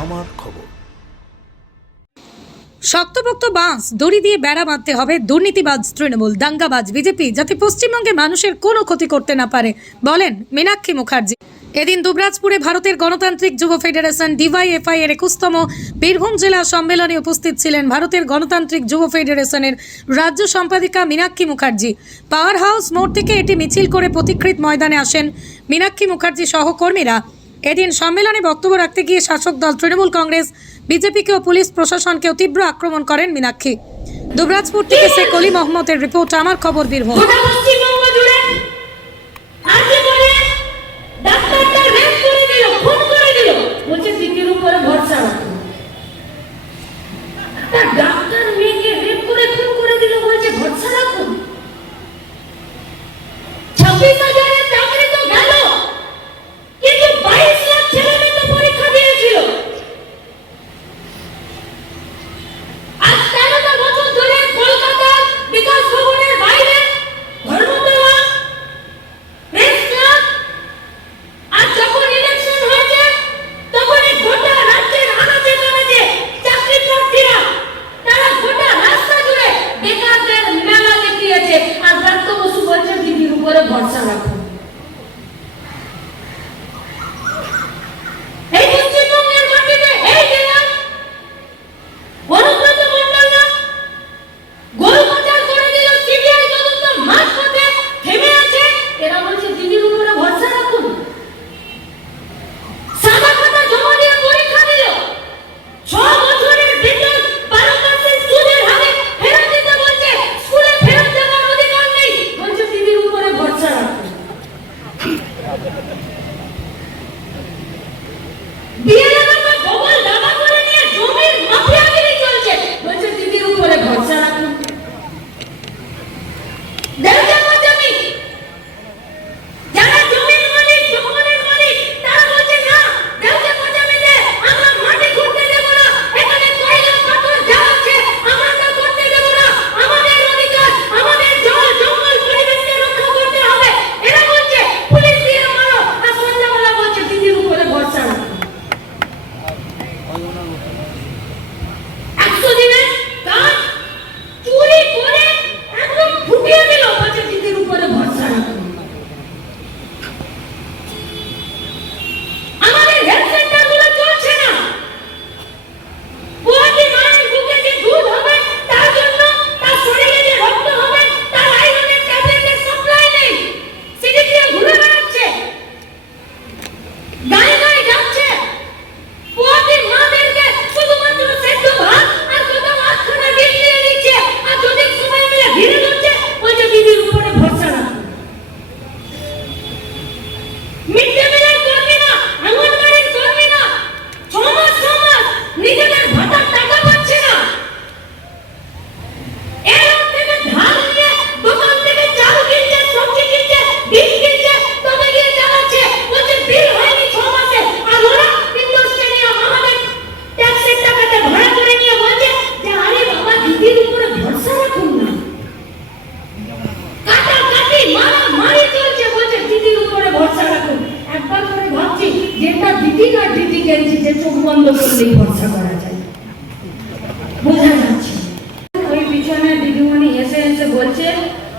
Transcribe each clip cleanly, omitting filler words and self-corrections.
আমার খবর। শক্তপোক্ত বাঁশ দড়ি দিয়ে বেড়া বাঁধতে হবে দুর্নীতিবাজ তৃণমূল দাঙ্গাবাজ বিজেপি, যাতে পশ্চিমবঙ্গে মানুষের কোনো ক্ষতি করতে না পারে, বলেন মীনাক্ষী মুখার্জি। এদিন দুবরাজপুরে ভারতের গণতান্ত্রিক যুব ফেডারেশন ডিওয়াইএফআই এর 21তম বীরভূম জেলা সম্মেলনে উপস্থিত ছিলেন ভারতের গণতান্ত্রিক যুব ফেডারেশনের রাজ্য সম্পাদিকা মীনাক্ষী মুখার্জি। পাওয়ার হাউস মোড় থেকে এটি মিছিল করে পথিকৃৎ ময়দানে আসেন মীনাক্ষী মুখার্জি সহকর্মীরা। এদিন সম্মেলনে বক্তব্য রাখতে গিয়ে শাসক দল তৃণমূল কংগ্রেস, বিজেপিকে ও পুলিশ প্রশাসনকেও তীব্র আক্রমণ করেন মীনাক্ষী। দুবরাজপুর থেকে শেখ অলি মোহাম্মদের রিপোর্ট, আমার খবর বীরভূম। ভরসা রাখুন। চোখ বন্ধ করলেই ভরসা করা যায়, বোঝা যাচ্ছে। ওই পিছনে দিদিমণি এসে এসে বলছে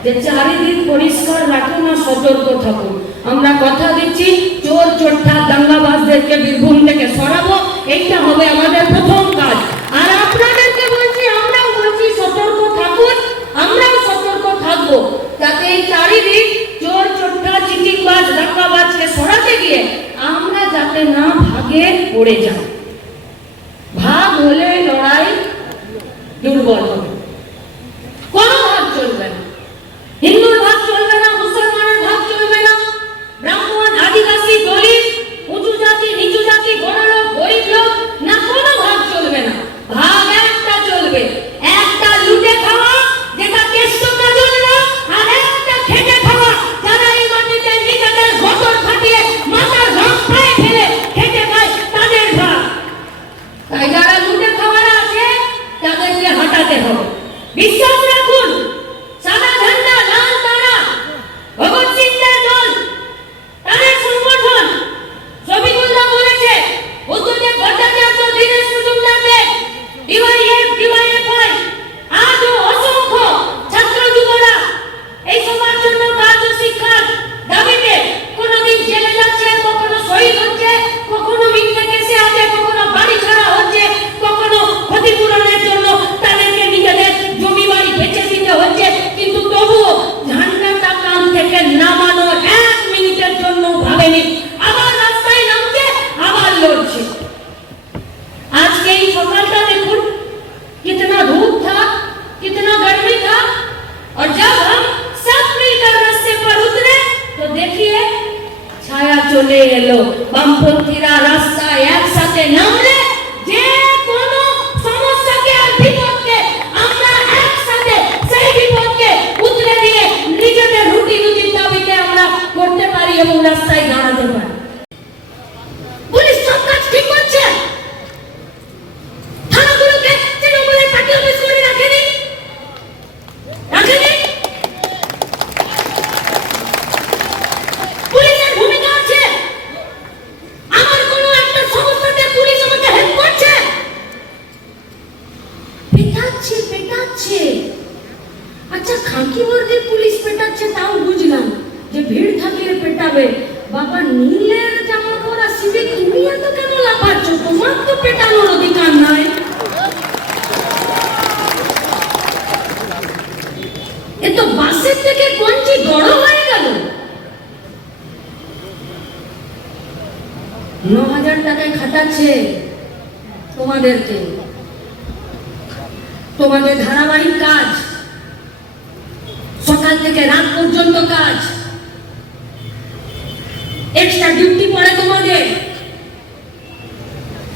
যে চারিদিক পরিষ্কার রাখুন আর সতর্ক থাকুন। আমরা কথা দিচ্ছি চোর চোট্টা দাঙ্গাবাজদেরকে বীরভূম থেকে সরাবো, এইটা হবে আমাদের প্রথম কাজ। আর আপনাদেরকে বলছি, আমরাও বলছি সতর্ক থাকুন, আমরাও সতর্ক থাকবো, যাতে এই চারিদিক চোর চোট্টা চিটিংবাজ দাঙ্গাবাজকে সরাতে গিয়ে আমরা যাতে না ভাগে পড়ে যাই। ভাগ হলে লড়াই দুর্বল হবে, কোনো ভাগ চলবে না। হিন্দুর ভাগ চলবে না, মুসলমানের ভাগ চলবে না, ব্রাহ্মণ আদিবাসী দলিত উঁচু জাতি নিচু জাতি বড়লোক গরিব লোক না, কোনো ভাগ চলবে না। ভাগ একটা চলবে, একটা লুটে খাওয়া যেটা কেষ্টটা চলবে, আর একটা খেটে খাওয়া যারা এই মাটিতে নিজেদের ঘটর খাটিয়ে মাথার ঘাম পায়ে ফেলে খেটে খায়, তাদের ভাগ। চলে এলো। বামপন্থীরা রাস্তায় একসাথে নামলে যে কোনো সমস্যাকে আর বিপদকে আমরা একসাথে সেই বিপদকে উতরে দিয়ে নিজেদের রুটি রুটির দাবিতে আমরা করতে পারি এবং রাস্তায় দাঁড়াতে পারি। পুলিশ সব কাজ ঠিক করছে, থানাগুলোকে তৃণমূলের পার্টি অফিস করে রাখেনি। পুলিশের ভূমিকা আছে। আমার কোনো একটা সমস্যাতে পুলিশ আমাকে হেল্প করছে। পেটাচ্ছে। আচ্ছা, খাকি বর্গের পুলিশ পেটাচ্ছে তাও বুঝলাম, যে ভিড় থাকলে পেটাবে। বাবা, নীলের জামা পরা সিভিক তুমি এত কেন লাফাচ্ছ? তোমার তো পেটানোর অধিকার নাই। এ তো বাসের থেকে কঞ্চি বড় হয়ে গেল। 9,000 টাকায় খাটাচ্ছে তোমাদেরকে, তোমাদের ধারাবাহিক কাজ, সকাল থেকে রাত পর্যন্ত কাজ, এক্সট্রা ডিউটি পড়ে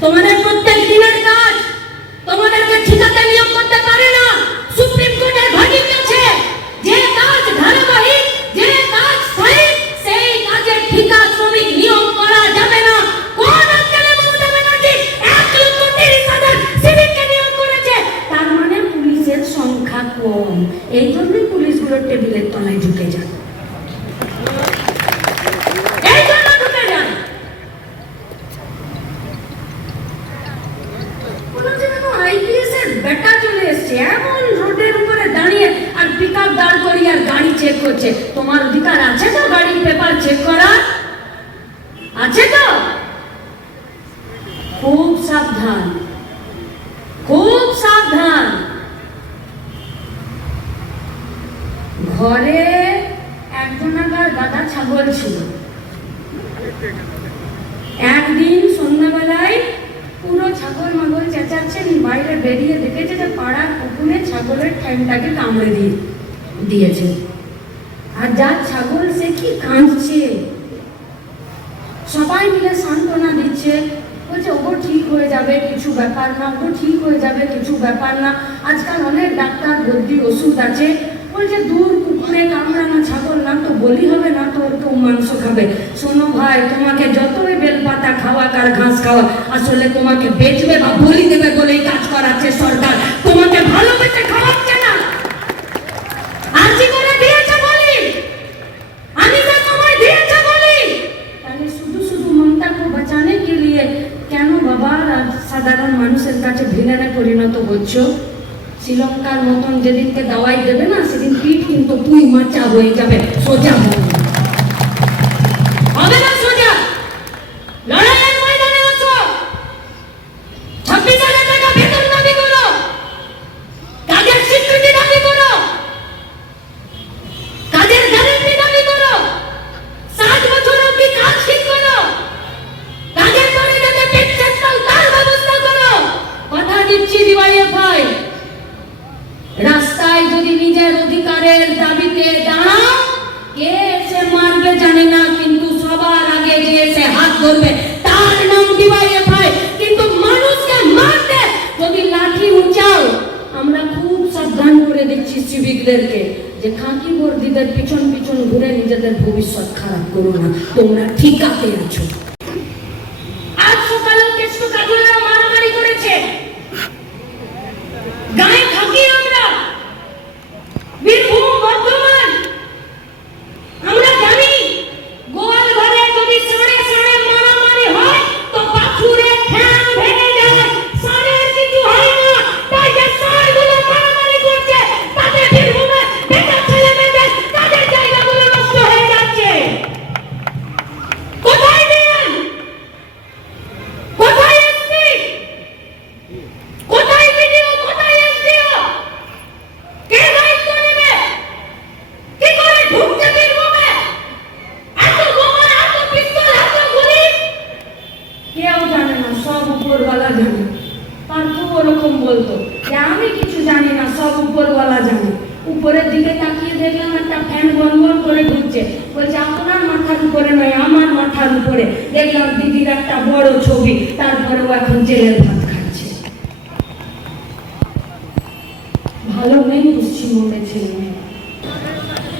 তোমাদের প্রত্যেক দিনের কাজ। তোমাদেরকে ঠিকাতে নিয়োগ করতে পারে না। সুপ্রিম কোর্টের ভার্ডিক্ট আছে, যে কাজ ধারাবাহিক, যে কাজ স্থায়ী, সেই কাজে ঠিকা শ্রমিক নিয়োগ করা যাবে না। কোন আন্দোলনে মমতা ব্যানার্জি 1,30,000 সিভিককে নিয়োগ করেছে? তার মানে পুলিশের সংখ্যা কম। এই জন্যই পুলিশগুলো টেবিলের তলায় ঢুকে যায়। তোমার অধিকার আছে তো গাড়ির পেপার চেক করার? আছে তো? খুব সাবধান, খুব সাবধান। ঘরে একজনাকার গাদা ছাগল ছিল। একদিন সন্ধ্যাবেলায় পুরো ছাগল মাগল চেঁচাচ্ছেন, বাইরে বেরিয়ে দেখেছে যে পাড়ার পুকুরে ছাগলের ঠ্যাংটাকে কামড়ে দিয়েছে। আর যার ছাগল সে কি কাঁদছে, সবাই মিলে সান্ত্বনা দিচ্ছে, বলছে ওগো ঠিক হয়ে যাবে, কিছু ব্যাপার না, ওগো ঠিক হয়ে যাবে, কিছু ব্যাপার না। আজকাল অনেক ডাক্তার বদ্যি ওষুধ আছে। বলছে দূর, কুকুরে কামড়ানো ছাগল না তো বলি হবে না তো, কেউ মাংস খাবে। শোনো ভাই, তোমাকে যতই বেলপাতা খাওয়া আর ঘাস খাওয়া, আসলে তোমাকে বেচবে বা বলি দেবে বলেই কাজ করাচ্ছে সরকার। তোমাকে ভালোবেসে খাওয়াচ্ছে না। আজই করে দিয়েছে বলি, আমি তো সময় দিয়েছে বলি। তাহলে শুধু শুধু মমতা কো বাঁচানে কে লিয়ে কেন বাবা সাধারণ মানুষের কাছে ভিলেনে পরিণত হচ্ছ? শ্রীলঙ্কার মতন যেদিনকে দাওয়াই দেবে না, সেদিন পিঠ কিন্তু তুই মাচা হয়ে যাবে, সোজা হবে না। সোজা লড়াইয়ের ময়দানে আছো। 26,000 টাকা বেতন দাবি করো, কাজের স্বীকৃতি দাবি করো, কাজের গ্যারান্টি দাবি করো, 7 বছর অবধি কাজ ঠিক করো, কাজের পরে যাতে পেনশন পাও তার ব্যবস্থা করো। কথা দিচ্ছি ডিওয়াইএফআই, রাস্তায় যদি নিজের অধিকারের দাবিতে দাঁড়াও, কে এসে মারবে জানি না, কিন্তু সবার আগে যে এসে হাত ধরবে তার নাম ডিওয়াইএফআই। কিন্তু মানুষকে মারতে যদি লাঠি উঁচাও, আমরা খুব সাবধান করে দিচ্ছি সিভিকদেরকে যে খাঁকি বর্দিদের পিছন পিছন ঘুরে নিজেদের ভবিষ্যৎ খারাপ করো না, তোমরা ঠিকাতে আছো। আজ সকালে কিছু কাজুরা মারামারি করেছে, গায়ে খাকি আমরা, বীরভূম, বর্ধমান, আমরা জানি গোয়াল ঘরে যদি সাড়ে সাড়ে মারামারি হয় তো পাথুরে ঠ্যাং ভেঙে যায়, সাড়ের কিছু হয় না। তাই যে সাড়গুলো মারামারি করছে তাদের বীরভূমে বেকার ছেলে মেয়েদের তাদের জায়গাগুলো নষ্ট হয়ে যাচ্ছে। কোথায় দিন, কোথায় এসপি, কোথায় ভিডিও, কোথায় এসডিও, কে দায়িত্ব নেবে? কি করে ঢুকছে বীরভূমে? এত বোমা, এত পিস্তল, এত গুলি, কেউ জানে না, সব উপরওয়ালা জানে। পার্থ ওরকম বলতো যে আমি কিছু জানি না, সব উপরওয়ালা জানে। উপরের দিকে তাকিয়ে দেখলাম একটা ফ্যান গনগন করে ঘুরছে, বলছে আপনার মাথার উপরে নয়, আমার মাথা মাথার উপরে, দেখলাম দিদির একটা বড় ছবি, তারপরেও এখন জেলের ভাত খাচ্ছে। ভালো নেই পশ্চিমবঙ্গের ছেলে মেয়ে।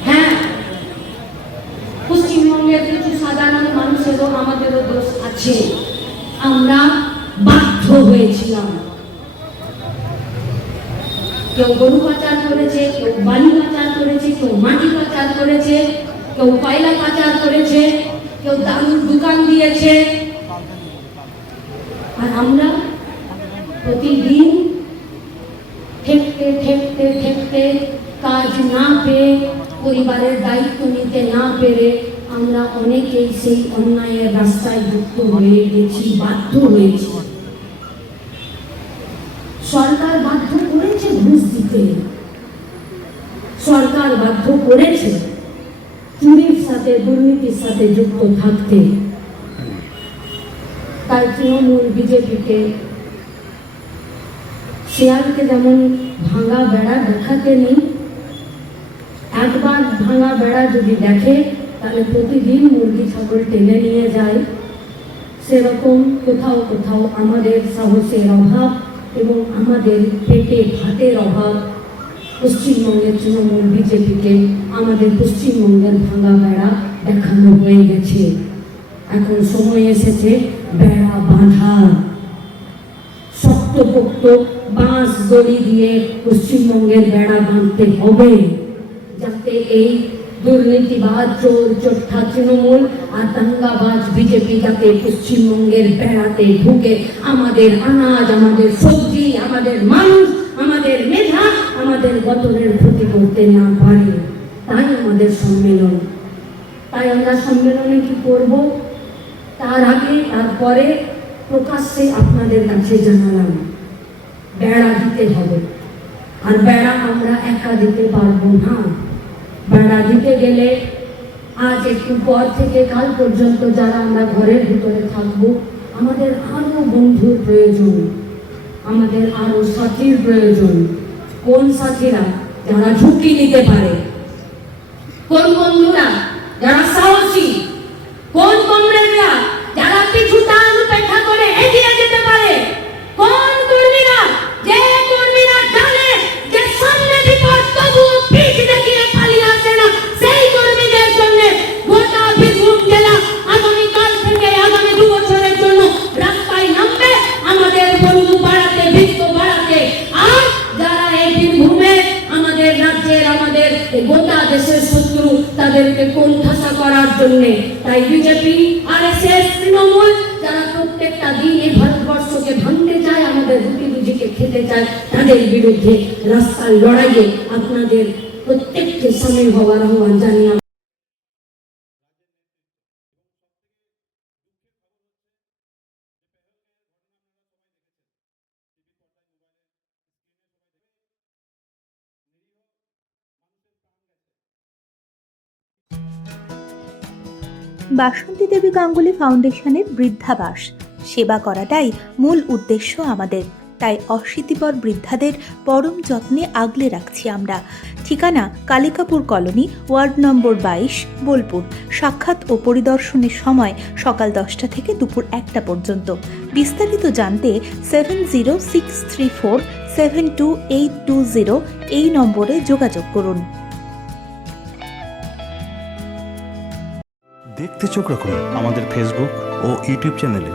হ্যাঁ, পশ্চিমবঙ্গের কিছু সাধারণ মানুষেরও আমাদেরও দোষ আছে। আমরা বাধ্য হয়েছিলাম। কেউ গরু পাচার করেছে, কেউ বালি পাচার করেছে, কেউ মাটি পাচার করেছে, কেউ কয়লা পাচার করেছে, কেউ দারুর দোকান দিয়েছে। আর আমরা প্রতিদিন ঠেকতে ঠেকতে ঠেকতে কাজ না পেয়ে, পরিবারের দায়িত্ব নিতে না পেরে আমরা অনেকেই সেই অন্যায়ের রাস্তায় যুক্ত হয়ে গেছি, বাধ্য হয়েছি। সরকার বাধ্য করেছে ঘুষ দিতে, সরকার বাধ্য করেছে চুরির সাথে দুর্নীতির সাথে যুক্ত থাকতে। তাই তৃণমূল বিজেপিকে শেয়ালকে যেমন ভাঙা বেড়া দেখাতে নেই, একবার ভাঙা বেড়া যদি দেখে তাহলে প্রতিদিন মুরগি ছাগল টেনে নিয়ে যায়। সেরকম কোথাও কোথাও আমাদের সাহসের অভাব এবং আমাদের পেটে ভাতের অভাব পশ্চিমবঙ্গের তৃণমূল বিজেপিকে আমাদের পশ্চিমবঙ্গের ভাঙা বেড়া দেখানো হয়ে গেছে। এখন সময় এসেছে বেড়া বাঁধা, শক্তপোক্ত বাঁশ দড়ি দিয়ে পশ্চিমবঙ্গের বেড়া বাঁধতে হবে, যাতে এই দুর্নীতিবাজ চোর চোট্টা তৃণমূল আর দাঙ্গাবাজ বিজেপি যাতে পশ্চিমবঙ্গের বেড়াতে ঢুকে আমাদের আনাজ, আমাদের সবজি, আমাদের মানুষ, আমাদের মেধা, আমাদের বতনের ক্ষতি করতে না পারে। তাই আমাদের সম্মেলন। তাই আমরা সম্মেলনে কি করব তার আগে তারপরে প্রকাশ্যে আপনাদের কাছে জানালাম, বেড়া দিতে হবে। আর বেড়া আমরা একা দিতে পারবো না। বেড়া দিতে গেলে আজ একটু পর থেকে কাল পর্যন্ত যারা আমরা ঘরের ভিতরে থাকবো, আমাদের আরো বন্ধুর প্রয়োজন, আমাদের আরো সাথীর প্রয়োজন। কোন সাথীরা? যারা ঝুঁকি নিতে পারে। কোন বন্ধুরা? যারা সাহসী। কোন কমরেডরা? যারা পিছুটা উপেক্ষা করে এগিয়ে যেতে পারে। কোন কর্মীরা? যে কর্মীরা জানে যে সামনে বিপদ তবুও পিঠ দেখিয়ে পালিয়ে আসে না। সেই কর্মীদের জন্য গোটা বীরভূম জেলা আগামীকাল থেকে আগামী 2 বছরের জন্য রাস্তায় নামবে, আমাদের বন্ধু বাড়াতে, ভিত্ত বাড়াতে। আর যারা এই বীরভূমে আমাদের রাজ্যের, আমাদের গোটা দেশের শত্রু, তাদেরকে কোণঠাসা করার জন্য। তাই বিজেপি, আরএসএস, তৃণমূল যারা প্রত্যেকটা দিন এই ভারতবর্ষকে ভাঙতে চায়, আমাদের রুটি রুজিকে খেতে চায়, তাদের বিরুদ্ধে রাস্তায় লড়াইয়ে আপনাদের প্রত্যেককে সামিল হওয়ার আহ্বান জানিয়ে বাসন্তী দেবী গাঙ্গুলি ফাউন্ডেশনের বৃদ্ধাবাস সেবা করাটাই মূল উদ্দেশ্য আমাদের। তাই অশীতিপর বৃদ্ধাদের পরম যত্নে আগলে রাখছি আমরা। ঠিকানা Kalikapur colony, ward number 22, Bolpur. সাক্ষাৎ ও পরিদর্শনের সময় সকাল 10টা থেকে দুপুর 1টা পর্যন্ত। বিস্তারিত জানতে 7064728820 এই নম্বরে যোগাযোগ করুন। দেখতে চোখ রাখুন আমাদের ফেসবুক ও ইউটিউব চ্যানেলে।